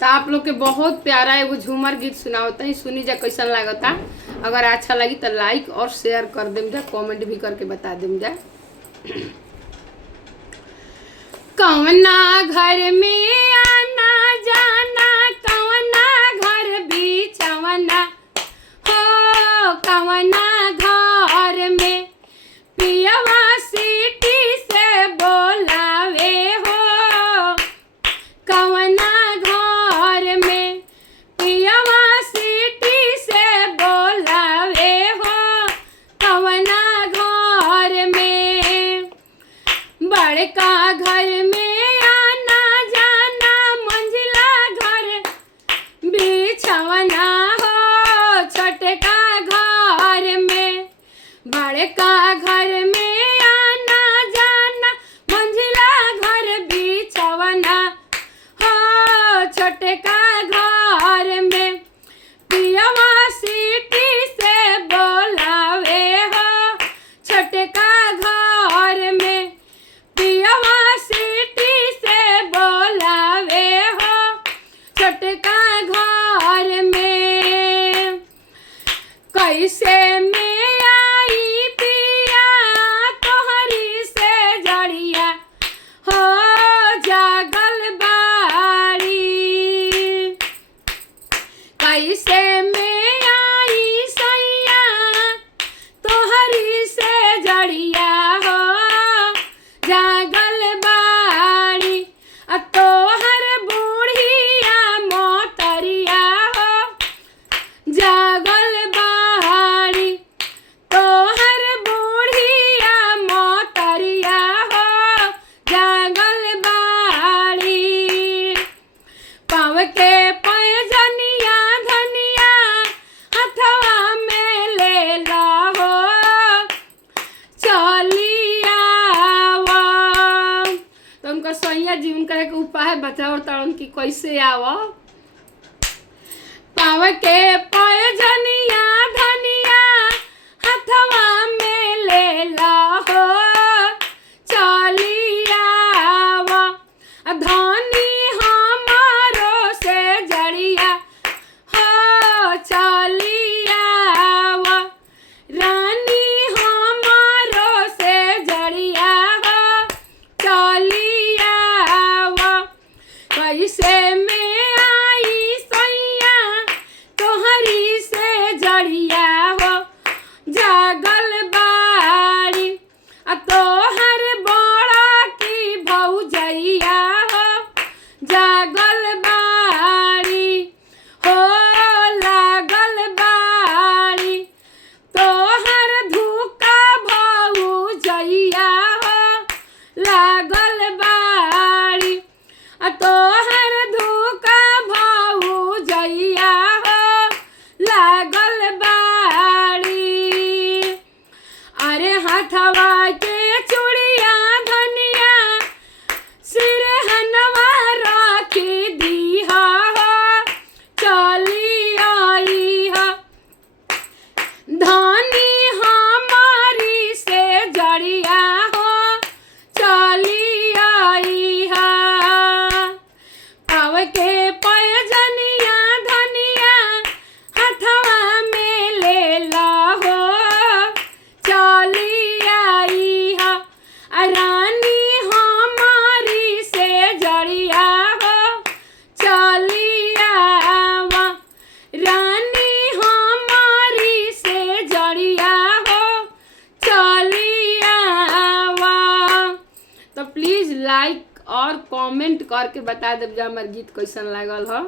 तो आप लोग के बहुत प्यारा एगो झूमर गीत सुनावता ही, सुनी जा कैसन लागता। अगर अच्छा लगी तो लाइक और शेयर कर देम जा, कमेंट भी करके बता देम जा। कवना घर में आना जाना, कवना घर बीचवना हो, कवना घर में पियवा सीटी से बोलावे हो, कवना घर में पियवा सीटी से बोलावे हो, कवना घर में बड़का घर में आना जाना, मंझिला घर बिछवना हो, छोटका घर में बड़का घर में आना जाना, मंझिला घर बिछवना हो, छोटका घर में पियवा सीटी से बोलावे हो, छोटका घर में पियवा सीटी से बोलावे हो, छोटका घर में कैसे में आई पिया तोहरी से जड़िया हो, जागल बाड़ी कैसे में आई सैया तोहरी से जड़िया हो, जागल बाड़ी तोहर बूढ़िया मोटरिया हो, जागल बाड़ी तोहर बूढ़िया मोटरिया हो, जागल बाड़ी पाव के पैजनिया धनिया हथवा में ले लाहो, चलिया तो उनका सैया जीवन करे के उपाय बताओ तड़न की कैसे आवो। पाव के पैजनिया धनिया हथवा में ले लाहो, चलिया धनी हमारो से जड़िया हो, चलिया रानी हमारो से जड़िया हो, चलिया कैसे में आई सैया तोहरी से जड़िया हो, जागल बाड़ी तोहर बड़ा की भौजैया हो, जागल बाड़ी हो, लागल बाड़ी तोहर धुका भौजैया हो, लागल बाड़ी तोहर धुका भौजैया हो, लागल बाड़ी अरे हथवा के चूड़िया धनिया सिरहनवा राखी दीहा हो, चली आई हो धनी हमारी से जड़िया हो, चली आई हो पाव के पैजनिया धनिया हथवा में ले लाहो, चली आई हो रानी हमारी से जड़िया हो, चली आवा रानी हमारी से जड़िया हो, चली आवा। तो प्लीज लाइक और कमेंट करके बता देब जा हमार गीत कैसन लागल हो।